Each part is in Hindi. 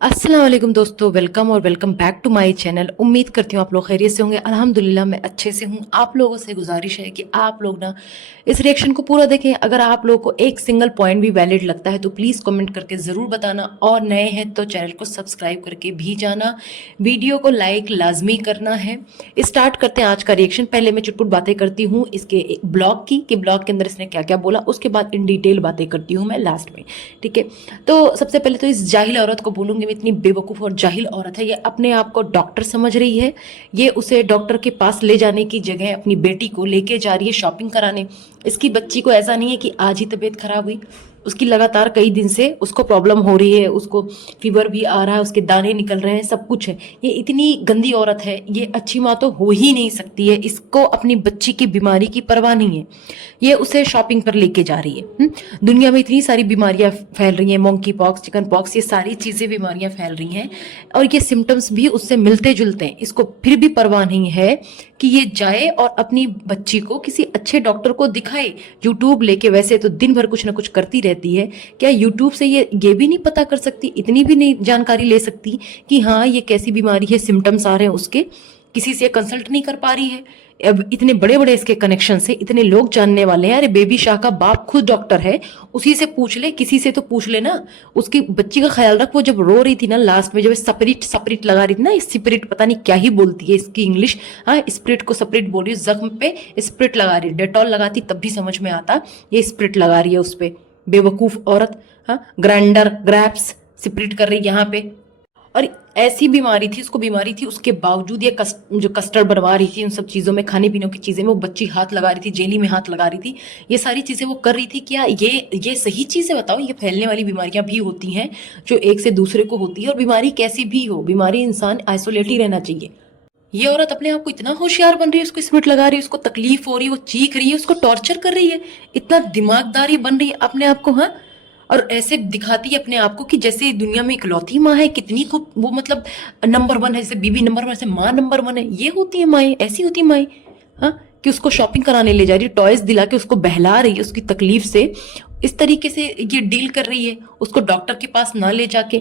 अस्सलाम वालेकुम दोस्तों, वेलकम और welcome back to my channel. उम्मीद करती हूँ आप लोग खैरियत से होंगे। अल्हम्दुलिल्लाह मैं अच्छे से हूँ। आप लोगों से गुजारिश है कि आप लोग ना इस रिएक्शन को पूरा देखें। अगर आप लोगों को एक सिंगल पॉइंट भी वैलिड लगता है तो प्लीज़ कमेंट करके ज़रूर बताना, और नए हैं तो चैनल को सब्सक्राइब करके भी जाना, वीडियो को लाइक लाजमी करना है। स्टार्ट करते हैं आज का रिएक्शन। पहले मैं चुटपुट बातें करती हूँ इसके ब्लॉग की, कि ब्लॉग के अंदर इसने क्या क्या बोला, उसके बाद इन डिटेल बातें करती हूँ मैं लास्ट में, ठीक है। तो सबसे पहले तो इस जाहिल औरत को बोलूंगी, इतनी बेवकूफ़ और जाहिल औरत है। ये अपने आप को डॉक्टर समझ रही है। ये उसे डॉक्टर के पास ले जाने की जगह अपनी बेटी को लेके जा रही है शॉपिंग कराने। इसकी बच्ची को ऐसा नहीं है कि आज ही तबीयत खराब हुई, उसकी लगातार कई दिन से उसको प्रॉब्लम हो रही है, उसको फीवर भी आ रहा है, उसके दाने निकल रहे हैं, सब कुछ है। ये इतनी गंदी औरत है, ये अच्छी माँ तो हो ही नहीं सकती है। इसको अपनी बच्ची की बीमारी की परवाह नहीं है। ये उसे शॉपिंग पर लेके जा रही है। दुनिया में इतनी सारी बीमारियां फैल रही हैं, मोंकी पॉक्स, चिकन पॉक्स, ये सारी चीजें बीमारियां फैल रही हैं, और ये सिम्टम्स भी उससे मिलते जुलते हैं। इसको फिर भी परवाह नहीं है कि ये जाए और अपनी बच्ची को किसी अच्छे डॉक्टर को दिखाए। यूट्यूब लेके वैसे तो दिन भर कुछ ना कुछ करती रहती है, क्या यूट्यूब से ये भी नहीं पता कर सकती, इतनी भी नहीं जानकारी ले सकती कि हाँ ये कैसी बीमारी है, सिम्टम्स आ रहे हैं उसके? किसी से कंसल्ट नहीं कर पा रही है। अब इतने बड़े बड़े इसके कनेक्शन से इतने लोग जानने वाले हैं। अरे बेबी शाह का बाप खुद डॉक्टर है, उसी से पूछ ले, किसी से तो पूछ ले ना। उसकी बच्ची का ख्याल रख। वो जब रो रही थी ना लास्ट में, जब सपरिट सपरिट लगा रही थी ना, स्पिरिट पता नहीं क्या ही बोलती है इसकी इंग्लिश, हाँ स्पिरिट को सपरिट बोल रही है, जख्म पे स्पिरिट लगा रही है। डेटॉल लगाती तब भी समझ में आता, ये स्पिरिट लगा रही है उस पे। बेवकूफ औरत, हाँ ग्राइंडर ग्रैप्स स्पिरिट कर रही यहाँ पे। और ऐसी बीमारी थी, उसको बीमारी थी, उसके बावजूद ये जो कस्टर्ड बनवा रही थी, उन सब चीज़ों में, खाने पीने की चीज़ें में वो बच्ची हाथ लगा रही थी, जेली में हाथ लगा रही थी, ये सारी चीज़ें वो कर रही थी। क्या ये सही चीज़ है? बताओ। ये फैलने वाली बीमारियां भी होती हैं जो एक से दूसरे को होती है, और बीमारी कैसी भी हो, बीमारी इंसान आइसोलेट ही रहना चाहिए। ये औरत अपने आप को इतना होशियार बन रही है, उसको स्मिट लगा रही है, उसको तकलीफ हो रही है, वो चीख रही है, उसको टॉर्चर कर रही है, इतना दिमागदारी बन रही है अपने आप को, हाँ। और ऐसे दिखाती है अपने आप को कि जैसे दुनिया में इकलौती माँ है, कितनी खूब वो, मतलब नंबर वन है, जैसे बीबी नंबर वन, ऐसे माँ नंबर वन है। ये होती है माएँ, ऐसी होती है माएँ, हाँ। कि उसको शॉपिंग कराने ले जा रही है, टॉयज दिला के उसको बहला रही है, उसकी तकलीफ से इस तरीके से ये डील कर रही है, उसको डॉक्टर के पास ना ले जाके।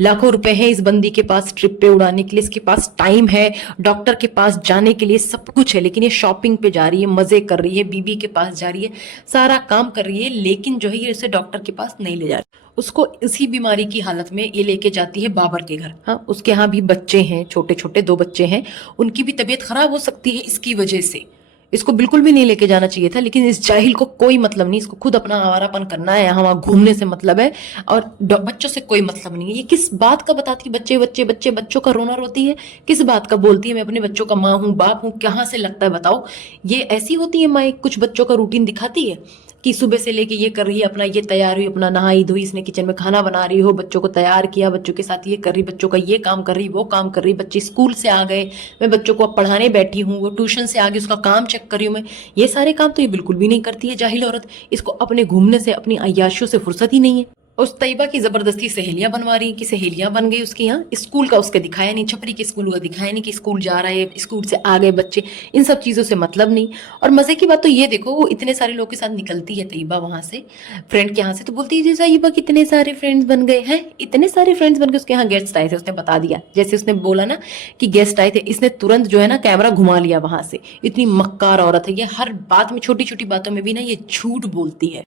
लाखों रुपए हैं इस बंदी के पास ट्रिप पे उड़ाने के लिए, इसके पास टाइम है डॉक्टर के पास जाने के लिए, सब कुछ है, लेकिन ये शॉपिंग पे जा रही है, मजे कर रही है, बीबी के पास जा रही है, सारा काम कर रही है, लेकिन जो है ये उसे डॉक्टर के पास नहीं ले जा रही। उसको इसी बीमारी की हालत में ये लेके जाती है बाबर के घर, हाँ। उसके यहाँ भी बच्चे हैं, छोटे छोटे 2 बच्चे हैं, उनकी भी तबीयत खराब हो सकती है इसकी वजह से। इसको बिल्कुल भी नहीं लेके जाना चाहिए था, लेकिन इस जाहिल को कोई मतलब नहीं, इसको खुद अपना आवारापन करना है, यहाँ वहाँ घूमने से मतलब है, और बच्चों से कोई मतलब नहीं है। ये किस बात का बताती है? बच्चे बच्चे बच्चे, बच्चों का रोना रोती है, किस बात का बोलती है मैं अपने बच्चों का माँ हूँ, बाप हूँ? कहाँ से लगता है बताओ? ये ऐसी होती है माँ, कुछ बच्चों का रूटीन दिखाती है कि सुबह से लेके ये कर रही है, अपना ये तैयार हुई, अपना नहाई धोई, इसने किचन में खाना बना रही हो, बच्चों को तैयार किया, बच्चों के साथ ये कर रही, बच्चों का ये काम कर रही, वो काम कर रही, बच्चे स्कूल से आ गए, मैं बच्चों को अब पढ़ाने बैठी हूँ, वो ट्यूशन से आ गई, उसका काम चेक कर रही हूँ मैं। ये सारे काम तो ये बिल्कुल भी नहीं करती है जाहिल औरत। इसको अपने घूमने से, अपनी अय्याशियों से फुर्सत ही नहीं है। उस तैयबा की जबरदस्ती सहेलियां बनवा रही कि सहेलियां बन गई उसकी यहाँ। स्कूल का उसके दिखाया नहीं, छपरी के स्कूल का दिखाया नहीं कि स्कूल जा रहा है, स्कूल से आ गए बच्चे, इन सब चीज़ों से मतलब नहीं। और मज़े की बात तो ये देखो, वो इतने सारे लोग के साथ निकलती है तैयबा वहाँ से, फ्रेंड के यहाँ से, तो बोलती है तैयबा कितने सारे फ्रेंड्स बन गए हैं, इतने सारे फ्रेंड्स बन गए। उसके यहाँ गेस्ट आए थे, उसने बता दिया, जैसे उसने बोला ना कि गेस्ट आए थे, इसने तुरंत जो है ना कैमरा घुमा लिया वहाँ से। इतनी मक्कार औरत है ये, हर बात में, छोटी छोटी बातों में भी ना ये झूठ बोलती है।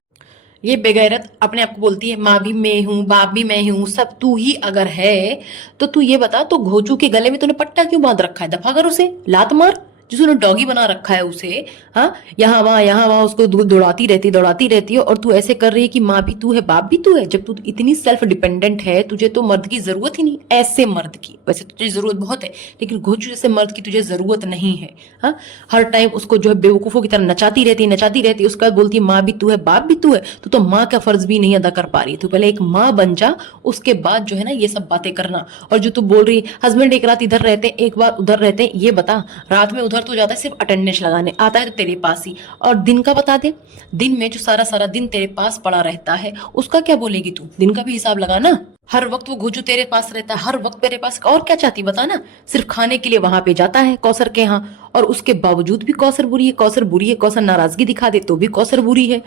ये बेगैरत अपने आप को बोलती है माँ भी मैं हूँ, बाप भी मैं हूँ, सब तू ही अगर है तो तू ये बता, तो घोचू के गले में तूने पट्टा क्यों बांध रखा है? दफा कर उसे, लात मार, जिसने डॉगी बना रखा है उसे, हाँ। यहाँ वहां उसको दौड़ाती रहती है, और तू ऐसे कर रही है कि माँ भी तू है, बाप भी तू है। जब तू इतनी सेल्फ डिपेंडेंट है, तुझे तो मर्द की जरूरत ही नहीं, ऐसे मर्द की। वैसे तुझे जरूरत बहुत है, लेकिन घोचू जैसे मर्द की तुझे जरूरत नहीं है, हाँ। हर टाइम उसको जो है बेवकूफों की तरह नचाती रहती है, उसके बाद बोलती है माँ भी तू है, बाप भी तू है। तो माँ का फर्ज भी नहीं अदा कर पा रही। तू पहले एक माँ बन जा, उसके बाद जो है ना ये सब बातें करना। और जो तू बोल रही हस्बैंड एक रात इधर रहते हैं, एक बार उधर रहते हैं, ये बता, रात में उधर तो जाता है सिर्फ अटेंडेंस लगाने, आता है तो तेरे पास ही, और दिन का बता दे, दिन में जो सारा सारा दिन तेरे पास पड़ा रहता है उसका क्या बोलेगी तू? दिन का भी हिसाब लगाना। हर वक्त वो घुजू तेरे पास रहता है, हर वक्त तेरे पास, और क्या चाहती बता ना? सिर्फ खाने के लिए वहां पे जाता है कौसर के यहाँ, और उसके बावजूद भी कौसर बुरी है, कौसर बुरी है, कौसर नाराजगी दिखा दे तो भी कौसर बुरी है।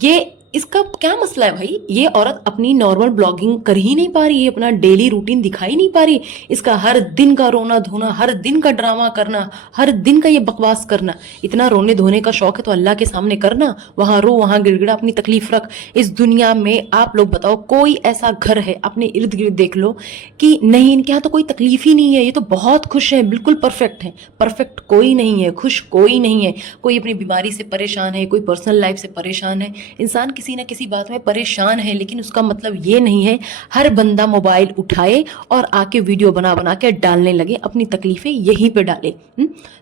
ये इसका क्या मसला है भाई? ये औरत अपनी नॉर्मल ब्लॉगिंग कर ही नहीं पा रही है, अपना डेली रूटीन दिखाई नहीं पा रही। इसका हर दिन का रोना धोना, हर दिन का ड्रामा करना, हर दिन का ये बकवास करना। इतना रोने धोने का शौक है तो अल्लाह के सामने करना, वहां रो वहां गिड़गिड़ा, अपनी तकलीफ रख। इस दुनिया में आप लोग बताओ कोई ऐसा घर है, अपने इर्द गिर्द देख लो कि नहीं इनके यहाँ तो कोई तकलीफ ही नहीं है, ये तो बहुत खुश है, बिल्कुल परफेक्ट है। परफेक्ट कोई नहीं है, खुश कोई नहीं है। कोई अपनी बीमारी से परेशान है, कोई पर्सनल लाइफ से परेशान है। इंसान किसी ना किसी बात में परेशान है, लेकिन उसका मतलब ये नहीं है हर बंदा मोबाइल उठाए और आके वीडियो बना बना के डालने लगे, अपनी तकलीफें यहीं पे डाले।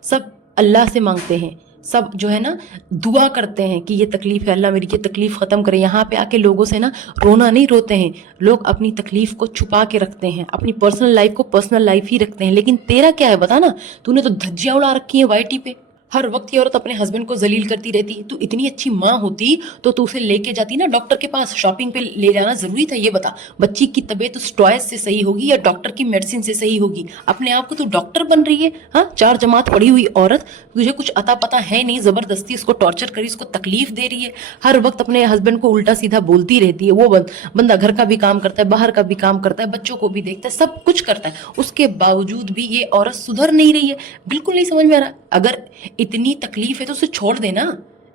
सब अल्लाह से मांगते हैं, सब जो है ना दुआ करते हैं कि ये तकलीफ है, अल्लाह मेरी ये तकलीफ ख़त्म करे। यहाँ पे आके लोगों से ना रोना नहीं रोते हैं, लोग अपनी तकलीफ को छुपा के रखते हैं, अपनी पर्सनल लाइफ को पर्सनल लाइफ ही रखते हैं। लेकिन तेरा क्या है बता ना? तूने तो धज्जियाँ उड़ा रखी है वाईटी पे। हर वक्त ये औरत अपने हस्बैंड को जलील करती रहती। तू इतनी अच्छी माँ होती तो तू उसे लेके जाती ना डॉक्टर के पास, शॉपिंग पे ले जाना जरूरी था। ये बता, बच्ची की तबीयत उस टॉयज से सही होगी या डॉक्टर की मेडिसिन से सही होगी? अपने आप को तू डॉक्टर बन रही है। हाँ, 4 जमात पढ़ी हुई औरत, तुझे कुछ अता पता है नहीं, जबरदस्ती उसको टॉर्चर करी, उसको तकलीफ दे रही है। हर वक्त अपने हस्बैंड को उल्टा सीधा बोलती रहती है। वो बंदा घर का भी काम करता है, बाहर का भी काम करता है, बच्चों को भी देखता है, सब कुछ करता है, उसके बावजूद भी ये औरत सुधर नहीं रही है। बिल्कुल नहीं समझ में आ रहा। अगर इतनी तकलीफ है तो उसे छोड़ देना।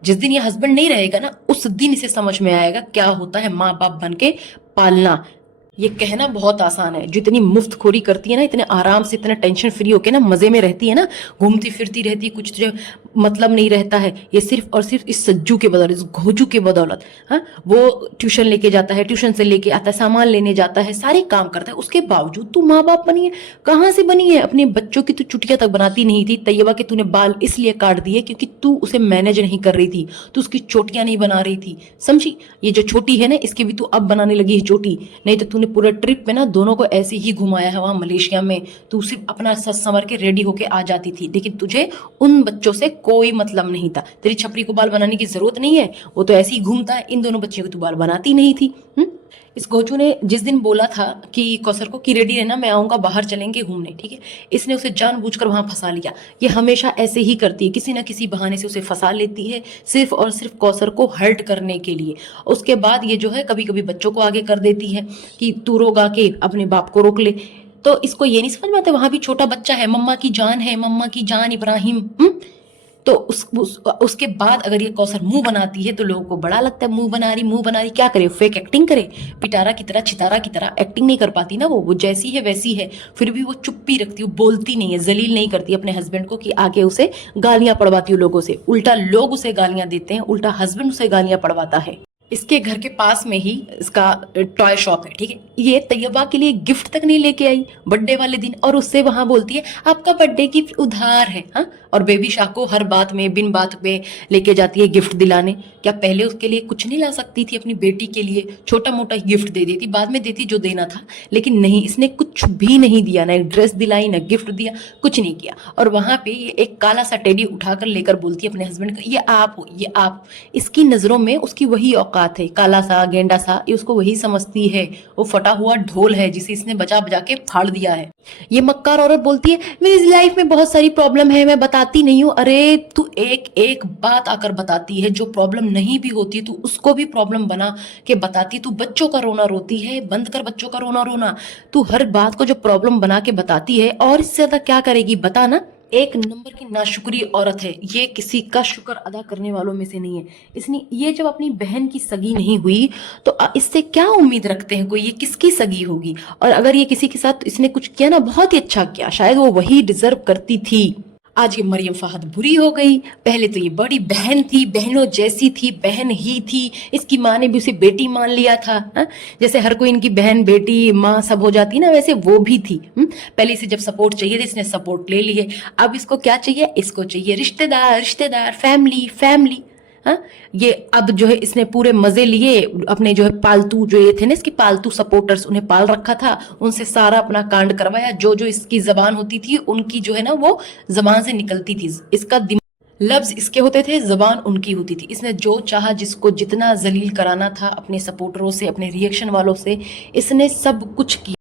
जिस दिन ये हस्बैंड नहीं रहेगा ना, उस दिन इसे समझ में आएगा क्या होता है माँ बाप बन के पालना। ये कहना बहुत आसान है, जितनी मुफ्त खोरी करती है ना, इतने आराम से, इतना टेंशन फ्री होके ना, मजे में रहती है ना, घूमती फिरती रहती है, कुछ जो मतलब नहीं रहता है। ये सिर्फ और सिर्फ इस सज्जू के बदौलत, इस घोजू के बदौलत। हाँ, वो ट्यूशन लेके जाता है, ट्यूशन से लेके आता है, सामान लेने जाता है, सारे काम करता है, उसके बावजूद तू माँ बाप बनी है। कहाँ से बनी है? अपने बच्चों की तू चुटिया तक बनाती नहीं थी। तैयबा के तूने बाल इसलिए काट दिए क्योंकि तू उसे मैनेज नहीं कर रही थी, तू उसकी चोटियां नहीं बना रही थी, समझी? ये जो छोटी है ना, इसकी भी तू अब बनाने लगी है चोटी। नहीं तो तूने पूरा ट्रिप में ना दोनों को ऐसे ही घुमाया है वहां मलेशिया में। तू सिर्फ अपना सज संवर के रेडी होके आ जाती थी, लेकिन तुझे उन बच्चों से कोई मतलब नहीं था। तेरी छपरी को बाल बनाने की जरूरत नहीं है, वो तो ऐसे ही घूमता है। इन दोनों बच्चियों को तू बाल बनाती नहीं थी। इस गोचू ने जिस दिन बोला था कि कौसर को कि रेडी रहना, मैं आऊंगा, बाहर चलेंगे घूमने, ठीक है, इसने उसे जानबूझकर वहां फंसा लिया। ये हमेशा ऐसे ही करती है, किसी ना किसी बहाने से उसे फंसा लेती है, सिर्फ और सिर्फ कौसर को हर्ट करने के लिए। उसके बाद ये जो है कभी कभी बच्चों को आगे कर देती है कि तू रोगा के अपने बाप को रोक ले। तो इसको ये नहीं समझ में आता, वहां भी छोटा बच्चा है, मम्मा की जान है, मम्मा की जान इब्राहिम। तो उसके बाद अगर ये कौसर मुंह बनाती है तो लोगों को बड़ा लगता है, मुंह बना रही, क्या करे? फेक एक्टिंग करे, पिटारा की तरह, छितारा की तरह एक्टिंग नहीं कर पाती ना। वो जैसी है वैसी है, फिर भी वो चुप्पी रखती है, बोलती नहीं है, जलील नहीं करती अपने हस्बैंड को कि आगे उसे गालियां पड़वाती हूँ लोगों से। उल्टा लोग उसे गालियां देते हैं, उल्टा हस्बैंड उसे गालियां पड़वाता है। इसके घर के पास में ही इसका टॉय शॉप है, ठीक है। ये तैयबा के लिए गिफ्ट तक नहीं लेके आई बर्थडे वाले दिन, और उससे वहां बोलती है आपका बर्थडे गिफ्ट उधार है। हाँ, और बेबी शाह को हर बात में बिन बात पे लेके जाती है गिफ्ट दिलाने। क्या पहले उसके लिए कुछ नहीं ला सकती थी? अपनी बेटी के लिए छोटा मोटा गिफ्ट दे देती, बाद में देती जो देना था। लेकिन नहीं, इसने कुछ भी नहीं दिया, ना ड्रेस दिलाई, ना गिफ्ट दिया, कुछ नहीं किया। और वहां पे ये एक काला सा टेडी उठाकर लेकर बोलती है अपने हस्बैंड को, ये आप हो, ये आप। इसकी नजरों में उसकी वही औकात है, काला सा गेंडा सा, ये उसको वही समझती है। वो फटा हुआ ढोल है जिसे इसने बजा बजा के फाड़ दिया है। ये मक्कार औरत बोलती है मेरी लाइफ में बहुत सारी प्रॉब्लम है, मैं बताती नहीं हूँ। अरे तू एक एक बात आकर बताती है, जो प्रॉब्लम नहीं भी होती तू उसको भी प्रॉब्लम बना के बताती। तू बच्चों का रोना रोती है, बंद कर बच्चों का रोना रोना। तू हर बात को जो प्रॉब्लम बना के बताती है, और इससे ज्यादा क्या करेगी बता ना। एक नंबर की नाशुक्री औरत है ये, किसी का शुक्र अदा करने वालों में से नहीं है। इसने ये जब अपनी बहन की सगी नहीं हुई तो इससे क्या उम्मीद रखते हैं कोई? ये किसकी सगी होगी? और अगर ये किसी के साथ इसने कुछ किया ना, बहुत ही अच्छा किया, शायद वो वही डिजर्व करती थी। आज ये मरियम फहद बुरी हो गई। पहले तो ये बड़ी बहन थी, बहनों जैसी थी, बहन ही थी। इसकी माँ ने भी उसे बेटी मान लिया था। जैसे हर कोई इनकी बहन बेटी माँ सब हो जाती ना, वैसे वो भी थी। पहले इसे जब सपोर्ट चाहिए था इसने सपोर्ट ले लिए। अब इसको क्या चाहिए? इसको चाहिए रिश्तेदार, रिश्तेदार, फैमिली, फैमिली। हाँ, ये अब जो है इसने पूरे मजे लिए। अपने जो है पालतू जो ये थे ना, इसके पालतू सपोर्टर्स, उन्हें पाल रखा था, उनसे सारा अपना कांड करवाया। जो जो इसकी जबान होती थी उनकी जो है ना वो जबान से निकलती थी। इसका लफ्ज इसके होते थे, जबान उनकी होती थी। इसने जो चाहा, जिसको जितना जलील कराना था अपने सपोर्टरों से, अपने रिएक्शन वालों से, इसने सब कुछ किया।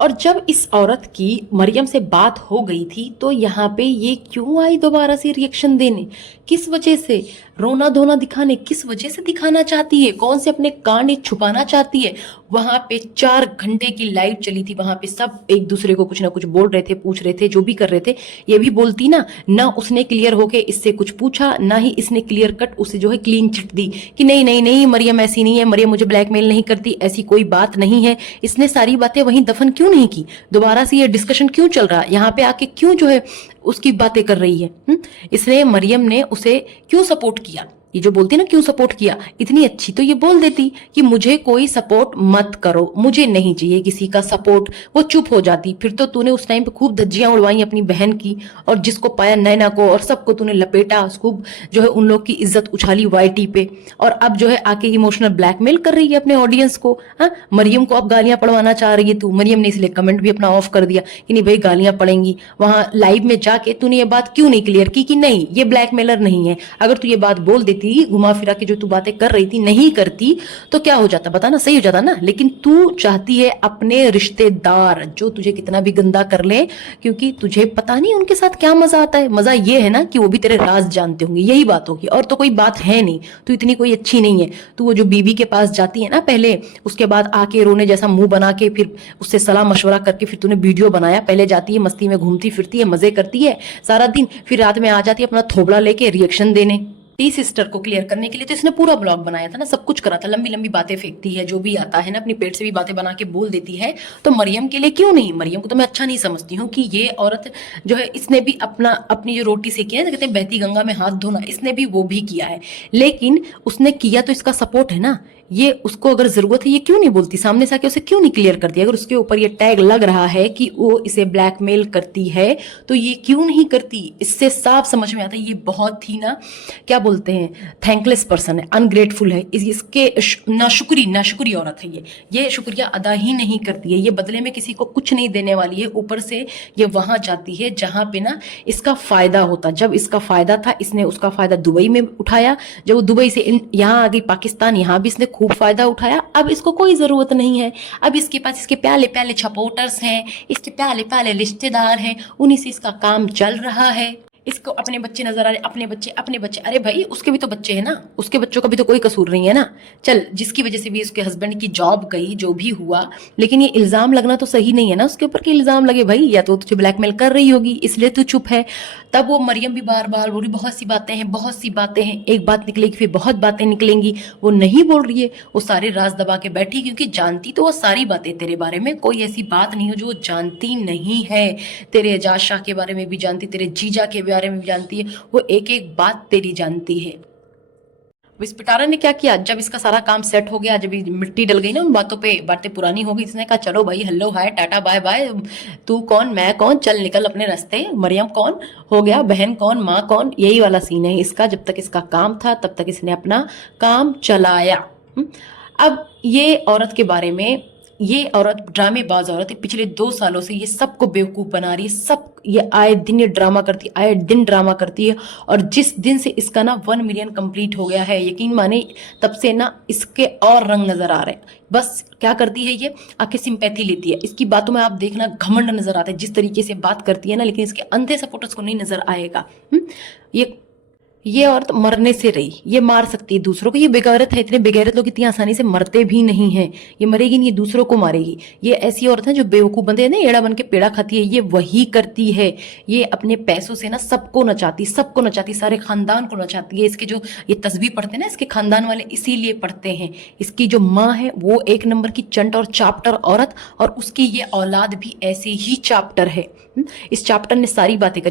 और जब इस औरत की मरियम से बात हो गई थी तो यहाँ पे ये क्यों आई दोबारा से रिएक्शन देने, किस वजह से रोना धोना दिखाने, किस वजह से दिखाना चाहती है, कौन से अपने कांड छुपाना चाहती है। वहां पे 4 घंटे की लाइव चली थी, वहां पे सब एक दूसरे को कुछ ना कुछ बोल रहे थे, पूछ रहे थे, जो भी कर रहे थे। ये भी बोलती ना उसने क्लियर होके इससे कुछ पूछा, ना ही इसने क्लियर कट उसे जो है क्लीन चिट दी कि नहीं नहीं नहीं मरियम ऐसी नहीं है, मरियम मुझे ब्लैकमेल नहीं करती, ऐसी कोई बात नहीं है। इसने सारी बातें वहीं दफन क्यों नहीं की, दोबारा से ये डिस्कशन क्यों चल रहा है, यहाँ पे आके क्यों जो है उसकी बातें कर रही है। इसलिए मरियम ने उसे क्यों सपोर्ट किया, ये जो बोलती ना क्यों सपोर्ट किया, इतनी अच्छी तो ये बोल देती कि मुझे कोई सपोर्ट मत करो, मुझे नहीं चाहिए किसी का सपोर्ट, वो चुप हो जाती। फिर तो तूने उस टाइम पे खूब धज्जियां उड़वाई अपनी बहन की, और जिसको पाया नैना को और सबको तूने लपेटा, खूब जो है उन लोग की इज्जत उछाली वाईटी पे, और अब जो है आके इमोशनल ब्लैकमेल कर रही है अपने ऑडियंस को। हाँ, मरियम को अब गालियां पड़वाना चाह रही है तू। मरियम ने इसलिए कमेंट भी अपना ऑफ कर दिया कि नहीं भाई गालियां पड़ेंगी। वहां लाइव में जाके तूने ये बात क्यों नहीं क्लियर की कि नहीं ये ब्लैकमेलर नहीं है। अगर तू ये बात बोल देती, घुमा फिरा के जो तू बातें कर रही थी नहीं करती, तो क्या हो जाता बता ना, सही हो जाता ना। लेकिन तू चाहती है अपने रिश्तेदार जो तुझे कितना भी गंदा कर ले, क्योंकि तुझे पता नहीं उनके साथ क्या मजा आता है। मजा ये है ना कि वो भी तेरे राज जानते होंगे, यही बात होगी, और तो कोई बात है नहीं। तू इतनी कोई अच्छी नहीं है। तू वो जो बीबी के पास जाती है ना पहले, उसके बाद आके रोने जैसा मुंह बना के फिर उससे सलाह मशवरा करके फिर तूने वीडियो बनाया। पहले जाती है मस्ती में घूमती फिरती है, मजे करती है सारा दिन, फिर रात में आ जाती है अपना थोबड़ा लेके रिएक्शन देने टी सिस्टर को क्लियर करने के लिए। तो इसने पूरा ब्लॉग बनाया था ना, सब कुछ करा था, लंबी लंबी बातें फेंकती है, जो भी आता है ना अपनी पेट से भी बातें बना के बोल देती है। तो मरियम के लिए क्यों नहीं, मरियम को तो मैं अच्छा नहीं समझती हूँ कि ये औरत जो है इसने भी अपनी जो रोटी सेकी है, कहते हैं बहती गंगा में हाथ धोना, इसने भी वो भी किया है। लेकिन उसने किया तो इसका सपोर्ट है ना, ये उसको अगर जरूरत है ये क्यों नहीं बोलती, सामने से आके उसे क्यों नहीं क्लियर करती। अगर उसके ऊपर ये टैग लग रहा है कि वो इसे ब्लैकमेल करती है तो ये क्यों नहीं करती। इससे साफ समझ में आता है ये बहुत ही ना क्या बोलते हैं थैंकलेस पर्सन है, अनग्रेटफुल है, इसके नाशुक्री औरत है ये शुक्रिया अदा ही नहीं करती है। ये बदले में किसी को कुछ नहीं देने वाली है, ऊपर से ये वहां जाती है जहां पे ना इसका फायदा होता। जब इसका फायदा था इसने उसका फायदा दुबई में उठाया, जब वो दुबई से यहाँ आ गई पाकिस्तान, यहाँ भी इसने खूब फायदा उठाया। अब इसको कोई जरूरत नहीं है, अब इसके पास इसके प्याले प्याले सपोर्टर्स हैं, इसके प्याले प्याले रिश्तेदार हैं, उन्हीं से इसका काम चल रहा है। इसको अपने बच्चे नजर आ रहे, अपने बच्चे, अरे भाई उसके भी तो बच्चे हैं ना, उसके बच्चों का भी तो कोई कसूर नहीं है ना। चल जिसकी वजह से भी उसके हस्बैंड की जॉब गई, जो भी हुआ, लेकिन ये इल्जाम लगना तो सही नहीं है ना उसके ऊपर कि इल्जाम लगे। भाई या तो तुझे ब्लैकमेल कर रही होगी इसलिए तू चुप है। तब वो मरियम भी बार बार बोल रही बहुत सी बातें हैं, बहुत सी बातें हैं, एक बात निकलेगी फिर बहुत बातें निकलेंगी, वो नहीं बोल रही है, वो सारे राज दबा के बैठी, क्योंकि जानती तो वो सारी बातें तेरे बारे में, कोई ऐसी बात नहीं हो जो वो जानती नहीं है। तेरे एजाज शाह के बारे में भी जानती, तेरे जीजा के बारे में भी जानती है, वो एक एक बात तेरी जानती है। इस पिटारा ने क्या किया, जब इसका सारा काम सेट हो गया, जब मिट्टी डल गई ना उन बातों पे, बातें पुरानी हो गई, इसने कहा चलो भाई hello hi tata bye bye, तू कौन मैं कौन, चल निकल अपने रास्ते, मरियम कौन हो गया, बहन कौन, माँ कौन, यही वाला सीन है इसका। जब तक इसका काम था तब तक इसने अपना काम चलाया। अब ये औरत के बारे में, ये औरत ड्रामेबाज औरत है, पिछले 2 सालों से ये सबको बेवकूफ बना रही है, सब ये आए दिन ये ड्रामा करती है, आए दिन ड्रामा करती है। और जिस दिन से इसका ना 1 मिलियन कंप्लीट हो गया है, यकीन माने तब से ना इसके और रंग नजर आ रहे हैं। बस क्या करती है ये, आके सिंपैथी लेती है, इसकी बातों में आप देखना घमंड नजर आता है, जिस तरीके से बात करती है ना, लेकिन इसके अंधे सपोर्टर्स को नहीं नजर आएगा। ये औरत मरने से रही, ये मार सकती है दूसरों को, ये बेगैरत है, इतने बेगैरत लोग इतनी आसानी से मरते भी नहीं हैं। ये मरेगी नहीं, ये दूसरों को मारेगी। ये ऐसी औरत है जो बेवकूफ बंदे हैं ना, एड़ा बन के पेड़ा खाती है, ये वही करती है। ये अपने पैसों से ना सबको नचाती, सारे खानदान को नचाती है। इसके जो ये तस्वीर पढ़ते हैं ना इसके खानदान वाले, इसीलिए पढ़ते हैं। इसकी जो माँ है वो 1 नंबर की चंट और चाप्टर औरत, और उसकी ये औलाद भी ऐसे ही चाप्टर है। इस चाप्टर ने सारी बातें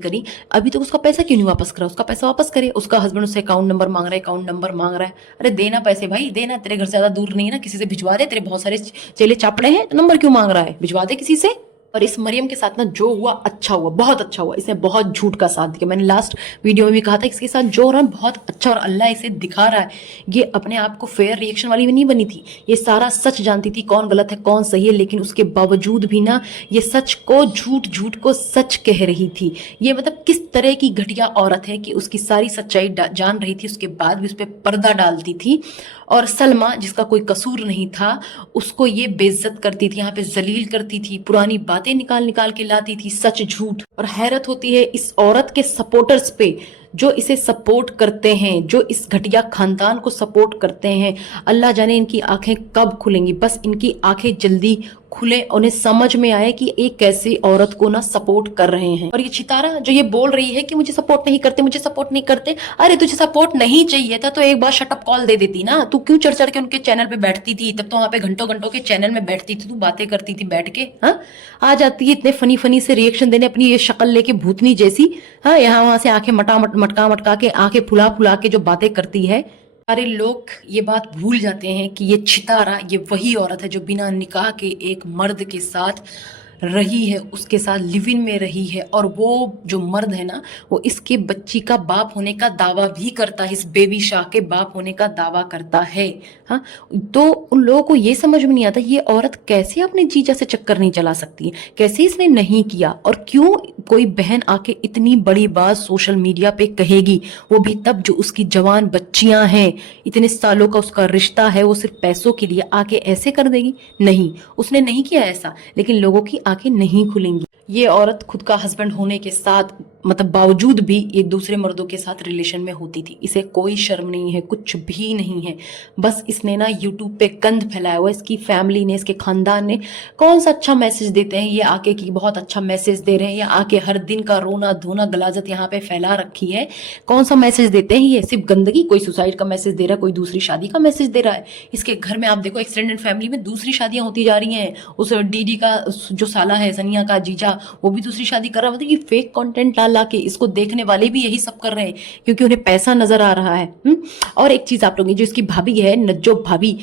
करी, अभी तो उसका पैसा क्यों नहीं वापस करा, उसका पैसा वापस करे। उसका हस्बैंड उससे अकाउंट नंबर मांग रहा है, अरे देना पैसे भाई, देना, तेरे घर से ज्यादा दूर नहीं है ना, किसी से भिजवा दे, तेरे बहुत सारे चेले चापड़े हैं, नंबर क्यों मांग रहा है, भिजवा दे किसी से। और इस मरियम के साथ ना जो हुआ अच्छा हुआ, बहुत अच्छा हुआ। इसने बहुत झूठ का साथ दिया। मैंने लास्ट वीडियो में भी कहा था इसके साथ जो हो रहा है बहुत अच्छा, और अल्लाह इसे दिखा रहा है। ये अपने आप को फेयर रिएक्शन वाली में नहीं बनी थी, ये सारा सच जानती थी कौन गलत है कौन सही है, लेकिन उसके बावजूद भी ना ये सच को झूठ, झूठ को सच कह रही थी। ये मतलब किस तरह की घटिया औरत है कि उसकी सारी सच्चाई जान रही थी, उसके बाद भी उस पर पर्दा डालती थी। और सलमा जिसका कोई कसूर नहीं था उसको ये बेइज्जत करती थी, यहाँ पे जलील करती थी, पुरानी बातें निकाल निकाल के लाती थी, सच झूठ। और हैरत होती है इस औरत के सपोर्टर्स पे, जो इसे सपोर्ट करते हैं, जो इस घटिया खानदान को सपोर्ट करते हैं। अल्लाह जाने इनकी आंखें कब खुलेंगी, बस इनकी आंखें जल्दी खुले, उन्हें समझ में आए कि एक कैसी औरत को ना सपोर्ट कर रहे हैं। और ये चितारा जो ये बोल रही है कि मुझे सपोर्ट नहीं करते, मुझे सपोर्ट नहीं करते, अरे तुझे सपोर्ट नहीं चाहिए था तो एक बार शट अप कॉल दे देती ना। तू क्यों चढ़ चढ़ के उनके चैनल पे बैठती थी? तब तो वहां पे घंटों घंटों के चैनल में बैठती थी, तू बातें करती थी बैठ के। हाँ, आ जाती है इतने फनी फनी से रिएक्शन देने, अपनी ये शक्ल लेके भूतनी जैसी। हाँ, यहाँ वहां से आंखें मटका मटका के, आंखें फुला फुला के जो बातें करती है। सारे लोग ये बात भूल जाते हैं कि ये चितारा ये वही औरत है जो बिना निकाह के एक मर्द के साथ रही है, उसके साथ लिव इन में रही है। और वो जो मर्द है ना, वो इसके बच्ची का बाप होने का दावा भी करता है, इस बेबी शाह के बाप होने का दावा करता है। हाँ, तो उन लोगों को ये समझ में नहीं आता ये औरत कैसे अपने जीजा से चक्कर नहीं चला सकती है, कैसे इसने नहीं किया, और क्यों कोई बहन आके इतनी बड़ी बात सोशल मीडिया पे कहेगी, वो भी तब जो उसकी जवान बच्चियां हैं, इतने सालों का उसका रिश्ता है, वो सिर्फ पैसों के लिए आके ऐसे कर देगी? नहीं, उसने नहीं किया ऐसा, लेकिन लोगों की आंखें नहीं खुलेंगी। ये औरत खुद का हस्बैंड होने के साथ मतलब बावजूद भी ये दूसरे मर्दों के साथ रिलेशन में होती थी। इसे कोई शर्म नहीं है, कुछ भी नहीं है। बस इसने ना यूट्यूब पे गंद फैलाया हुआ। इसकी फैमिली ने, इसके खानदान ने कौन सा अच्छा मैसेज देते हैं ये आके कि बहुत अच्छा मैसेज दे रहे हैं, या आके हर दिन का रोना धोना गलाजत यहाँ पे फैला रखी है। कौन सा मैसेज देते हैं ये? सिर्फ गंदगी। कोई सुसाइड का मैसेज दे रहा है, कोई दूसरी शादी का मैसेज दे रहा है। इसके घर में आप देखो एक्सटेंडेड फैमिली में दूसरी शादियां होती जा रही हैं। उस डीडी का जो साला है, सनिया का जीजा, वो भी दूसरी शादी कर रहा है। मतलब ये फेक कंटेंट ला के इसको देखने वाले भी यही सब कर रहे हैं क्योंकि उन्हें पैसा नजर आ रहा है। और एक चीज आप लोग, जो इसकी भाभी है नज्जो भाभी,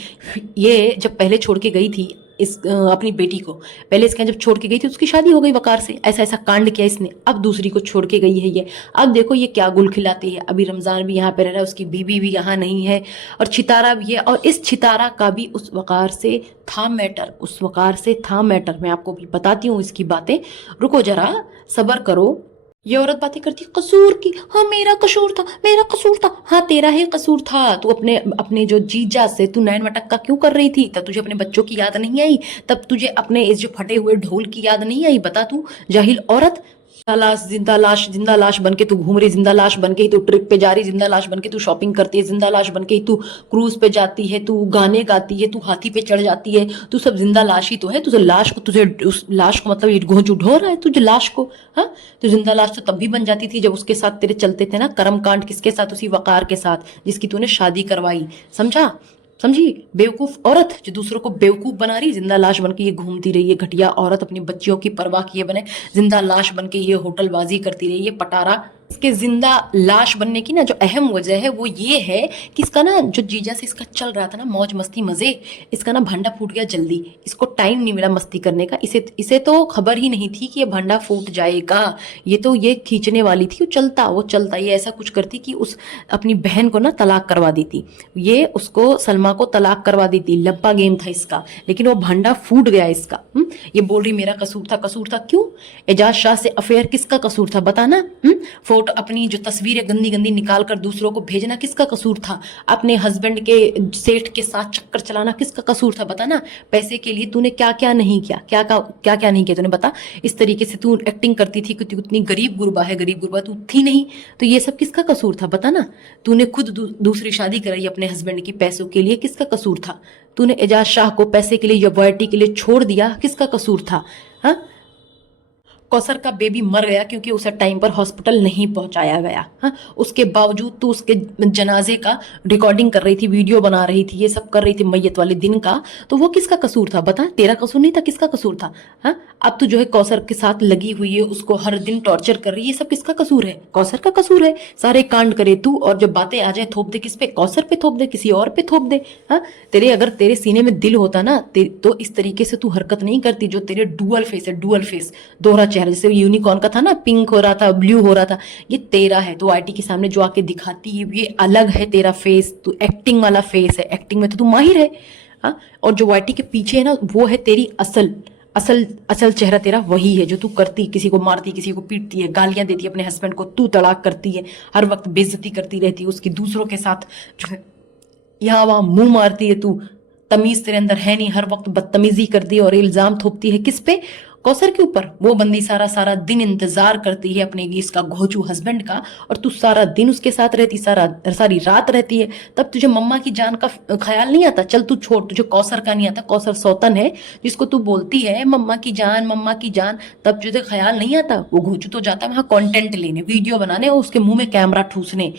ये जब पहले छोड़ के गई थी इस अपनी बेटी को, पहले इसके जब छोड़ के गई थी उसकी शादी हो गई वकार से, ऐसा ऐसा कांड किया इसने, अब दूसरी को छोड़ के गई है ये। अब देखो ये क्या गुल खिलाती है। अभी रमजान भी यहाँ पे रह रहा है, उसकी बीबी भी यहाँ नहीं है, और चितारा भी है। और इस चितारा का भी उस वकार से था मैटर, उस वकार से था मैटर। मैं आपको भी बताती हूँ इसकी बातें, रुको जरा, सबर करो। ये औरत बातें करती कसूर की, हाँ मेरा कसूर था, मेरा कसूर था। हाँ तेरा ही कसूर था। तू अपने अपने जो जीजा से तू नैन मटक्का क्यों कर रही थी? तब तुझे अपने बच्चों की याद नहीं आई? तब तुझे अपने इस जो फटे हुए ढोल की याद नहीं आई? बता तू जाहिल औरत। जिंदा लाश बन के तू घूम रही, जिंदा लाश बन के ही तू ट्रिप पे जा रही, जिंदा लाश बन के तू शॉपिंग करती है, जिंदा लाश बन के ही तू क्रूज पे जाती है, तू गाने गाती है, तू हाथी पे चढ़ जाती है। तू सब जिंदा लाश ही तो है। तुझे लाश को, तुझे उस लाश को मतलब ये घोंच उठो रहा है तुझे लाश को? हाँ, तो जिंदा लाश तो तब भी बन जाती थी जब उसके साथ तेरे चलते थे ना कर्म कांड। किसके साथ? उसी वकार के साथ जिसकी तूने शादी करवाई। समझा? समझी? बेवकूफ औरत जो दूसरों को बेवकूफ बना रही, जिंदा लाश बन के ये घूमती रही है। घटिया औरत अपनी बच्चियों की परवाह किए बने जिंदा लाश बन के ये होटलबाजी करती रही है। पटारा इसके जिंदा लाश बनने की ना जो अहम वजह है वो ये है कि इसका ना जो जीजा से इसका चल रहा था ना मौज मस्ती मजे, इसका ना भांडा फूट गया जल्दी। इसको टाइम नहीं मिला मस्ती करने का। इसे तो खबर ही नहीं थी कि ये भांडा फूट जाएगा। ये तो ये खींचने वाली थी, वो चलता ये ऐसा कुछ करती कि उस अपनी बहन को ना तलाक करवा देती, ये उसको सलमा को तलाक करवा देती। लंबा गेम था इसका, लेकिन वो भांडा फूट गया इसका। ये बोल रही मेरा कसूर था। कसूर था क्यों? एजाज शाह से अफेयर किसका कसूर था बताना? फोटो अपनी जो तस्वीरें गंदी गंदी निकाल कर दूसरों को भेजना किसका कसूर था? अपने हस्बैंड के सेठ के साथ चक्कर चलाना किसका कसूर था बताना? पैसे के लिए तूने क्या क्या नहीं किया, क्या क्या नहीं किया तूने बता? इस तरीके से तू एक्टिंग करती थी कि तू इतनी गरीब गुरबा है, गरीब गुरबा तू थी नहीं, तो ये सब किसका कसूर था बताना? तूने खुद दूसरी शादी कराई अपने हस्बैंड की पैसों के लिए, किसका कसूर था? तूने एजाज शाह को पैसे के लिए या रॉयल्टी के लिए छोड़ दिया, किसका कसूर था? हाँ, कौसर का बेबी मर गया क्योंकि उसे टाइम पर हॉस्पिटल नहीं पहुंचाया गया। हाँ, उसके बावजूद तू उसके जनाजे का रिकॉर्डिंग कर रही थी, वीडियो बना रही थी, ये सब कर रही थी मैयत वाले दिन का। तो वो किसका कसूर था बता? तेरा कसूर नहीं था, किसका कसूर था? हाँ, अब तू जो है कौसर के साथ लगी हुई है, उसको हर दिन टॉर्चर कर रही है, ये सब किसका कसूर है? कौसर का कसूर है। सारे कांड करे तू, और जब बातें आ जाए थोप दे किस पे? कौसर पे थोप दे, किसी और पे थोप दे। हाँ, अगर तेरे सीने में दिल होता ना तो इस तरीके से तू हरकत नहीं करती। जो तेरे डुअल फेस है, डुअल फेस, दोहरा चेहरा, जैसे यूनिकॉर्न का था ना, पिंक हो रहा था, ब्लू हो रहा था, ये तेरा है। तो आईटी के सामने जो आके दिखाती है ये अलग है तेरा फेस। तू एक्टिंग वाला फेस है, एक्टिंग में तो तू माहिर है। हाँ, और जो वाईटी के पीछे है ना, वो है तेरी असल असल असल चेहरा। तेरा वही है जो तू करती, किसी को मारती, किसी को पीटती है, गालियां देती है अपने हस्बैंड को, तू तलाक करती है, हर वक्त बेइज्जती करती रहती है उसकी, दूसरों के साथ जो है यहाँ वहां मुंह मारती है तू। तमीज तेरे अंदर है नहीं, हर वक्त बदतमीजी करती है और इल्जाम थोपती है किस पे? कौसर के ऊपर। वो बंदी सारा सारा दिन इंतजार करती है अपने इसका घोचू हस्बैंड का, और तू सारा दिन उसके साथ रहती, सारी रात रहती है। तब तुझे मम्मा की जान का ख्याल नहीं आता? चल तू छोड़, तुझे कौसर का नहीं आता। कौसर सौतन है जिसको तू बोलती है मम्मा की जान, मम्मा की जान, तब तुझे ख्याल नहीं आता। वो घोचू तो जाता है वहां कंटेंट लेने, वीडियो बनाने और उसके मुंह में कैमरा ठूसने।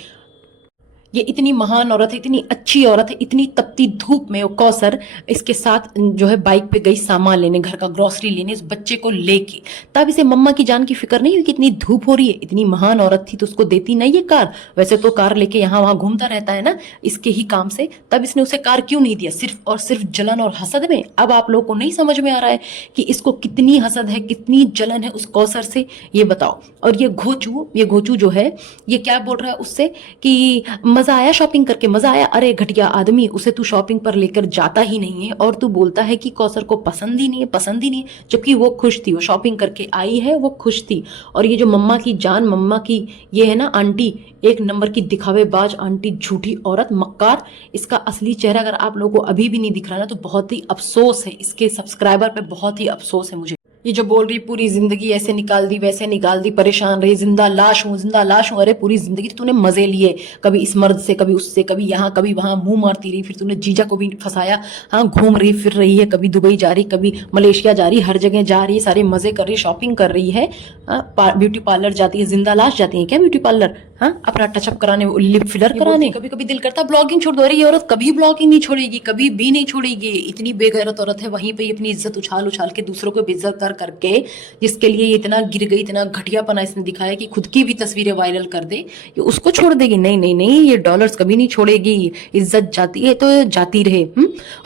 ये इतनी महान औरत है, इतनी अच्छी औरत है, इतनी तपती धूप में वो कौसर इसके साथ जो है बाइक पे गई सामान लेने, घर का ग्रोसरी लेने, इस बच्चे को लेके। तब इसे मम्मा की जान की फिक्र नहीं हुई कि इतनी धूप हो रही है। इतनी महान औरत थी तो उसको देती नहीं ये कार? वैसे तो कार लेके यहाँ वहां घूमता रहता है ना इसके ही काम से, तब इसने उसे कार क्यों नहीं दिया? सिर्फ और सिर्फ जलन और हसद में। अब आप लोगों को नहीं समझ में आ रहा है कि इसको कितनी हसद है, कितनी जलन है उस कौसर से, ये बताओ। और ये घोचू जो है, ये क्या बोल रहा है उससे कि मजा आया शॉपिंग करके, मजा आया? अरे घटिया आदमी, उसे तू शॉपिंग पर लेकर जाता ही नहीं है और तू बोलता है कि कौसर को पसंद ही नहीं है, पसंद ही नहीं है, जबकि वो खुश थी, वो शॉपिंग करके आई है, वो खुश थी। और ये जो मम्मा की जान, मम्मा की ये है ना आंटी, एक नंबर की दिखावेबाज आंटी, झूठी औरत, मक्कार। इसका असली चेहरा अगर आप लोगों को अभी भी नहीं दिख रहा ना, तो बहुत ही अफसोस है, इसके सब्सक्राइबर पे बहुत ही अफसोस है मुझे। ये जो बोल रही पूरी जिंदगी ऐसे निकाल दी, वैसे निकाल दी, परेशान रही, जिंदा लाश हूँ, जिंदा लाश हूँ। अरे पूरी जिंदगी तो तूने मजे लिए, कभी इस मर्द से, कभी उससे, कभी यहाँ कभी वहां मुंह मारती रही। फिर तूने जीजा को भी फंसाया। हाँ, घूम रही फिर रही है, कभी दुबई जा रही, कभी मलेशिया जा रही, हर जगह जा रही है, सारे मजे कर रही, शॉपिंग कर रही है। ब्यूटी पार्लर जाती है, जिंदा लाश जाती है क्या ब्यूटी पार्लर? हाँ, अपना टचअप कराने, लिप फिलर कराने। कभी कभी दिल करता ब्लॉगिंग छोड़ दो। अरे ये औरत कभी ब्लॉगिंग नहीं छोड़ेगी, कभी भी नहीं छोड़ेगी। इतनी बेगैरत औरत है, वहीं पे अपनी इज्जत उछाल उछाल के दूसरों को बेइज्जत कर करके, जिसके लिए ये इतना गिर गई, इतना घटियापना इसने दिखाया कि खुद की भी तस्वीरें वायरल कर दे, ये उसको छोड़ देगी? नहीं नहीं नहीं, ये डॉलर्स कभी नहीं छोड़ेगी। इज्जत जाती है तो जाती रहे।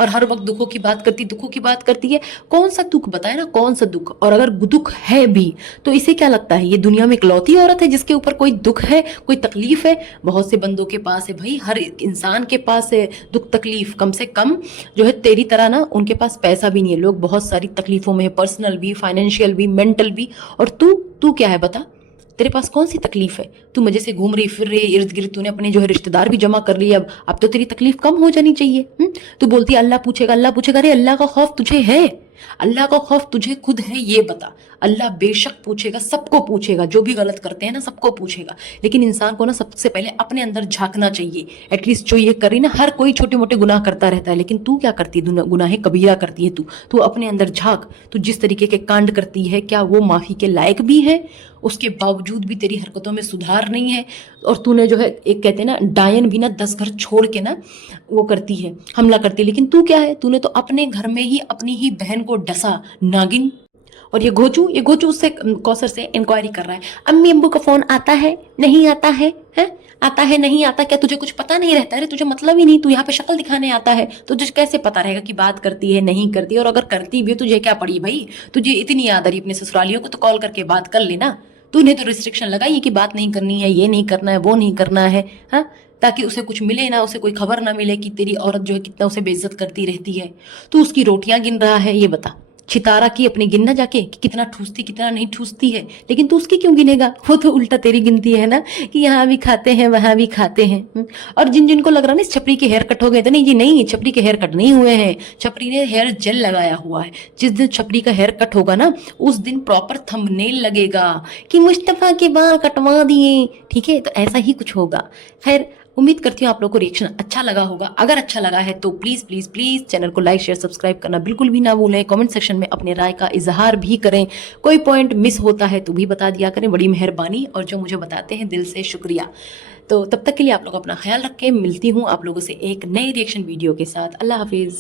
और हर वक्त दुखों की बात करती, दुखों की बात करती है। कौन सा दुख बताए ना, कौन सा दुख? और अगर दुख है भी तो इसे क्या लगता है ये दुनिया में इकलौती औरत है जिसके ऊपर कोई दुख है, कोई तकलीफ है? बहुत से बंदों के पास है भाई, हर इंसान के पास है दुख तकलीफ। कम से कम जो है तेरी तरह ना उनके पास पैसा भी नहीं है, लोग बहुत सारी तकलीफों में है, पर्सनल भी, फाइनेंशियल भी, मेंटल भी। और तू क्या है बता? तेरे पास कौन सी तकलीफ है? तू मजे से घूम रही फिर रही, इर्द गिर्द तूने अपने जो है रिश्तेदार भी जमा कर लिए। अब तो तेरी तकलीफ कम हो जानी चाहिए। तू बोलती अल्लाह पूछेगा, अल्लाह पूछेगा। अरे अल्लाह का खौफ तुझे है? अल्लाह का खौफ तुझे खुद है? ये बता। अल्लाह बेशक पूछेगा, सबको पूछेगा, जो भी गलत करते हैं ना सबको पूछेगा। लेकिन इंसान को ना सबसे पहले अपने अंदर झांकना चाहिए। एटलीस्ट जो ये कर रही ना, हर कोई छोटे मोटे गुनाह करता रहता है, लेकिन तू क्या करती है? गुनाहे कबीरा करती है तू अपने अंदर झांक। तू जिस तरीके के कांड करती है, क्या वो माफी के लायक भी है? उसके बावजूद भी तेरी हरकतों में सुधार नहीं है। और तूने जो है, एक कहते हैं ना डायन भी ना 10 घर छोड़ के ना वो करती है, हमला करती है। लेकिन तू क्या है? तूने तो अपने घर में ही अपनी ही बहन को डसा, नागिन। और ये घोचू उससे, कौसर से इंक्वायरी कर रहा है, अम्मी अब्बू का फोन आता है नहीं आता है? आता है नहीं आता? क्या तुझे कुछ पता नहीं रहता? अरे तुझे मतलब ही नहीं, तू यहाँ पे शक्ल दिखाने आता है, तुझे कैसे पता रहेगा कि बात करती है नहीं करती? और अगर करती भी है तुझे क्या पड़ी भाई? तुझे इतनी याद आ रही अपने ससुरालियों को तो कॉल करके बात कर लेना। तूने तो रिस्ट्रिक्शन लगाई है कि बात नहीं करनी है, ये नहीं करना है, वो नहीं करना है। हाँ, ताकि उसे कुछ मिले ना, उसे कोई खबर ना मिले कि तेरी औरत जो है कितना उसे बेइज्जत करती रहती है। तू उसकी रोटियां गिन रहा है, ये बता। छितारा की अपनी गिनना जाके कि कितना ठूसती कितना नहीं ठूसती है, लेकिन तू उसकी क्यों गिनेगा? वो तो उल्टा तेरी गिनती है ना कि यहाँ भी खाते हैं वहां भी खाते हैं। और जिन जिनको लग रहा है ना छपरी के हेयर कट हो गए, तो नहीं जी नहीं, छपरी के हेयर कट नहीं हुए हैं, छपरी ने हेयर जेल लगाया हुआ है। जिस दिन छपरी का हेयर कट होगा ना, उस दिन प्रॉपर थंबनेल लगेगा कि मुस्तफा के बाल कटवा दिए, ठीक है? तो ऐसा ही कुछ होगा। खैर, उम्मीद करती हूँ आप लोगों को रिएक्शन अच्छा लगा होगा। अगर अच्छा लगा है तो प्लीज़ प्लीज़ प्लीज़ चैनल को लाइक शेयर सब्सक्राइब करना बिल्कुल भी ना भूलें। कमेंट सेक्शन में अपने राय का इजहार भी करें। कोई पॉइंट मिस होता है तो भी बता दिया करें, बड़ी मेहरबानी। और जो मुझे बताते हैं दिल से शुक्रिया। तो तब तक के लिए आप लोग अपना ख्याल रखें। मिलती हूँ आप लोगों से एक नई रिएक्शन वीडियो के साथ। अल्लाह हाफिज़।